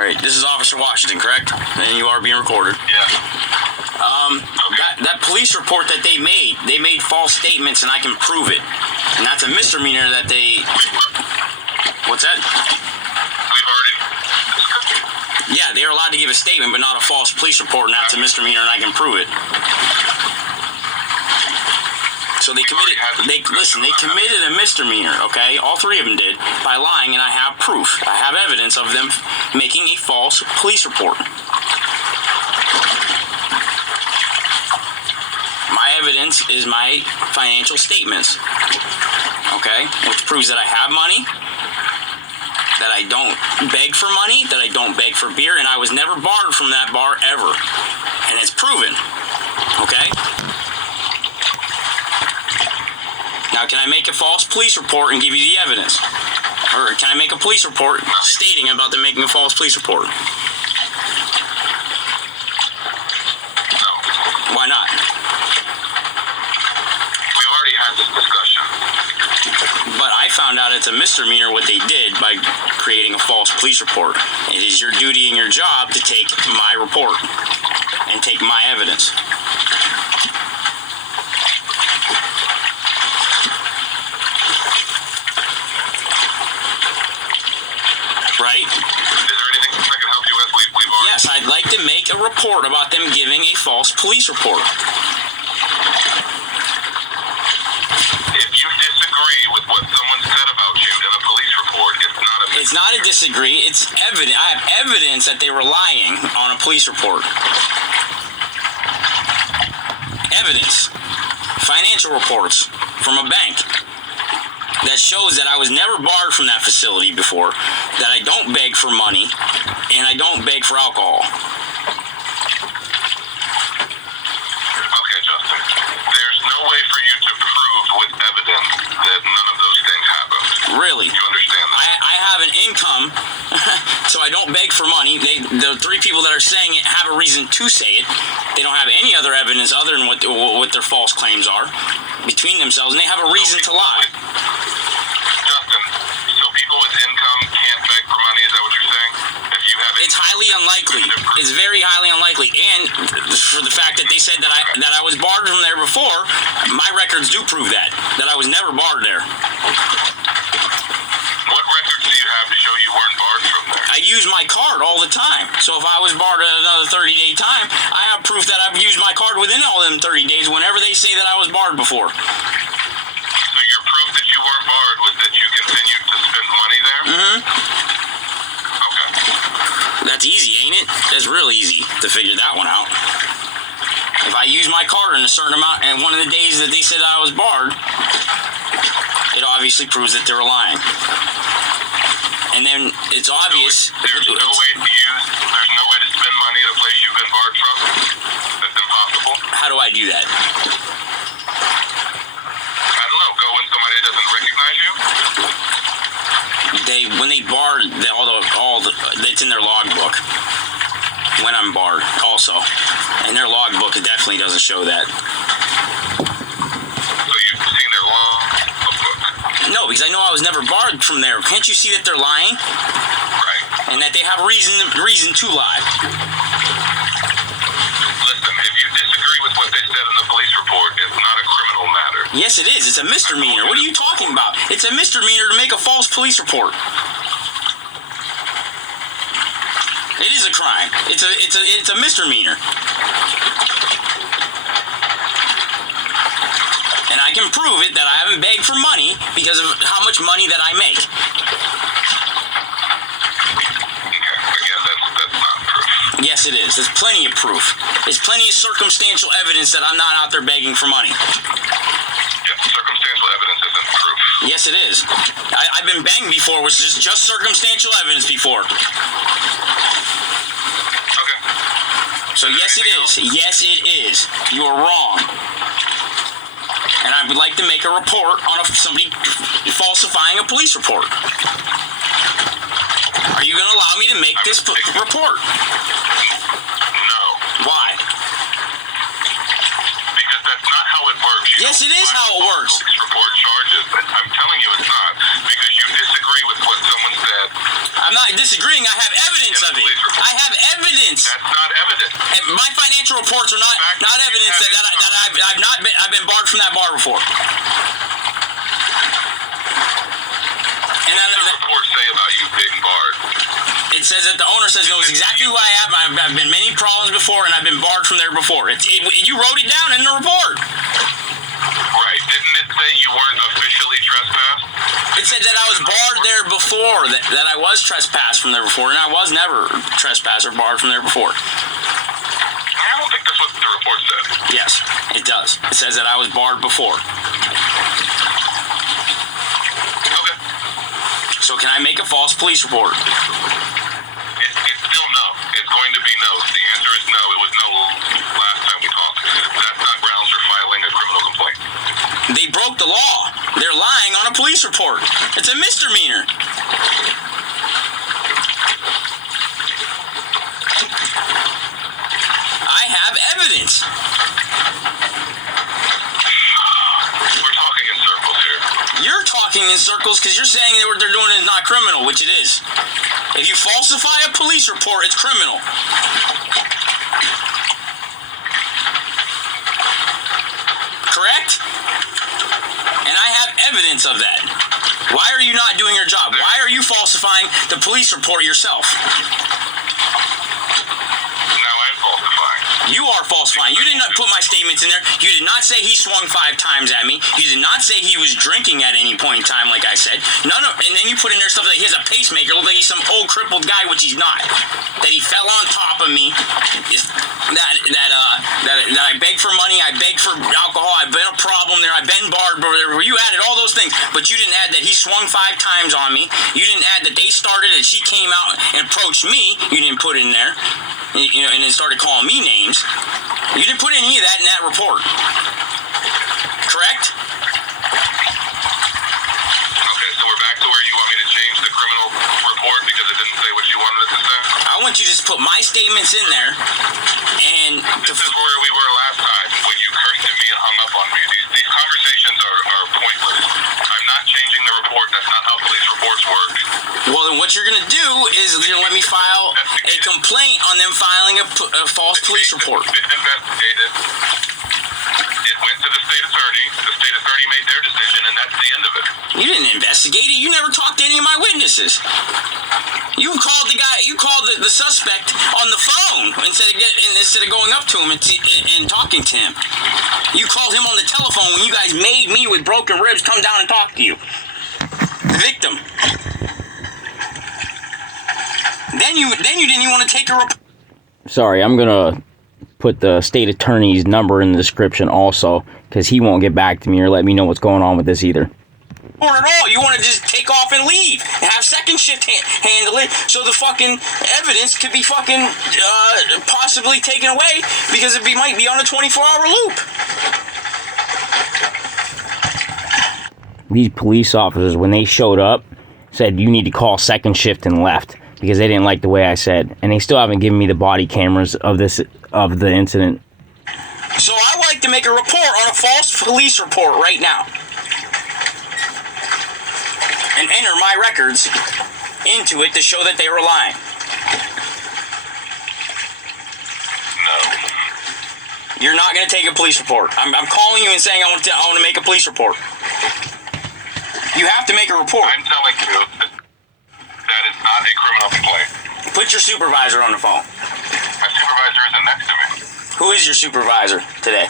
All right, this is Officer Washington, correct? And you are being recorded. Yeah. That police report that they made false statements, and I can prove it. And that's a misdemeanor that they... What's that? We've already discussed it. Yeah, they're allowed to give a statement, but not a false police report, and that's a misdemeanor, and I can prove it. So they committed a misdemeanor, okay? All three of them did, by lying, and I have proof. I have evidence of them making a false police report. My evidence is my financial statements, okay? Which proves that I have money, that I don't beg for money, that I don't beg for beer, and I was never barred from that bar ever. And it's proven, okay? Now, can I make a false police report and give you the evidence? Or can I make a police report stating about them making a false police report? No. Why not? We've already had this discussion. But I found out it's a misdemeanor what they did by creating a false police report. It is your duty and your job to take my report and take my evidence. Right? Is there anything I can help you with? We've already... Yes, I'd like to make a report about them giving a false police report. If you disagree with what someone said about you in a police report, it's not a Disagree. It's evident. I have evidence that they were lying on a police report. Evidence. Financial reports from a bank that shows that I was never barred from that facility before, that I don't beg for money, and I don't beg for alcohol. Okay, Justin. There's no way for you to prove with evidence that none of those things happened. Really? You understand that? I have an income, so I don't beg for money. The three people that are saying it have a reason to say it. They don't have any other evidence other than what their false claims are between themselves, and they have a reason to lie. Justin, so people with income can't beg for money, is that what you're saying? If you have It's highly unlikely. It's very highly unlikely. And for the fact that they said that I was barred from there before, my records do prove that I was never barred there. What records do you have to show you weren't barred from there? I use my card all the time. So if I was barred at another 30-day time, I have proof that I've used my card within all them 30 days whenever they say that I was barred before. So your proof that you weren't barred was that you continued to spend money there? Mm-hmm. Okay. That's easy, ain't it? That's real easy to figure that one out. If I use my card in a certain amount, and one of the days that they said I was barred, it obviously proves that they were lying. And then it's obvious. There's no way to spend money at a place you've been barred from? That's impossible? How do I do that? I don't know. Go when somebody doesn't recognize you? When they barred, it's in their logbook. When I'm barred, also. And their logbook, it definitely doesn't show that. So you've seen their logbook? No, because I know I was never barred from there. Can't you see that they're lying? Right. And that they have reason to lie. Listen, if you disagree with what they said in the police report, it's not a criminal matter. Yes, it is. It's a misdemeanor. What are you talking about? It's a misdemeanor to make a false police report. It is a crime. It's a misdemeanor. And I can prove it that I haven't begged for money because of how much money that I make. Okay, again, that's not proof. Yes, it is. There's plenty of proof. There's plenty of circumstantial evidence that I'm not out there begging for money. Yeah, circumstantial evidence isn't proof. Yes, it is. I've been banged before, which is just circumstantial evidence before. Okay. So yes, it is. Yes, it is. You are wrong. And I would like to make a report on somebody falsifying a police report. Are you going to allow me to make this report? No. Why? Because that's not how it works. Yes, it is how it works. Police report charges. I'm telling you it's not. Because you disagree with what someone said. I'm not disagreeing. I have evidence of it. I have evidence. That's not evidence. And my financial reports are not evidence that I've been barred from that bar before. And what does the report say about you being barred? It says that the owner knows exactly who I am. I've been many problems before, and I've been barred from there before. You wrote it down in the report. Right. Didn't it say you weren't officially trespassed? It said that I was barred there before, that I was trespassed from there before, and I was never trespassed or barred from there before. I don't think that's what the report said. Yes, it does. It says that I was barred before. Okay. So can I make a false police report? It's still no. It's going to be no. The answer is no. It was no last time we talked. That's not grounds for filing a criminal complaint. They broke the law. They're lying on a police report. It's a misdemeanor. I have evidence. We're talking in circles here. You're talking in circles because you're saying that what they're doing is not criminal, which it is. If you falsify a police report, it's criminal. Correct? And I have evidence of that. Why are you not doing your job? Why are you falsifying the police report yourself? Now I'm falsifying. You are falsifying. You did not put my statements in there. You did not say he swung 5 times at me. You did not say he was drinking at any point in time, like I said. And then you put in there stuff like he has a pacemaker, look like he's some old crippled guy, which he's not. That he fell on top of me. That I begged for money. I begged for alcohol. I've been a problem there. I've been barred. You added all those things, but you didn't add that he swung 5 times on me. You didn't add that they started and she came out and approached me. You didn't put in there. And then started calling me names. You didn't put any of that in that report. Correct? Okay, so we're back to where you want me to change the criminal report because it didn't say what you wanted it to say? I want you to just put my statements in there and... This is where we were last time when you cursed at me and hung up on me. These conversations are pointless. I'm not changing the report. That's not how police reports work. Well, then what you're going to do is you're going to let me file a complaint on them filing a false police report. It's been investigated. It went to the state attorney. The state attorney made their decision, and that's the end of it. You didn't investigate it. You never talked to any of my witnesses. You called the guy. You called the suspect on the phone instead of going up to him and talking to him. You called him on the telephone when you guys made me with broken ribs come down and talk to you. The victim. Then you didn't even want to take a report. Sorry, I'm gonna put the state attorney's number in the description also, because he won't get back to me or let me know what's going on with this either. Or at all, you want to just take off and leave and have second shift handle it, so the fucking evidence could be fucking possibly taken away because it might be on a 24-hour loop. These police officers, when they showed up, said you need to call second shift and left because they didn't like the way I said, and they still haven't given me the body cameras of the incident. So I would like to make a report on a false police report right now and enter my records into it to show that they were lying. No. You're not going to take a police report. I'm calling you and saying I want to make a police report. You have to make a report. I'm telling you that is not a criminal complaint. Put your supervisor on the phone. My supervisor isn't next to me. Who is your supervisor today?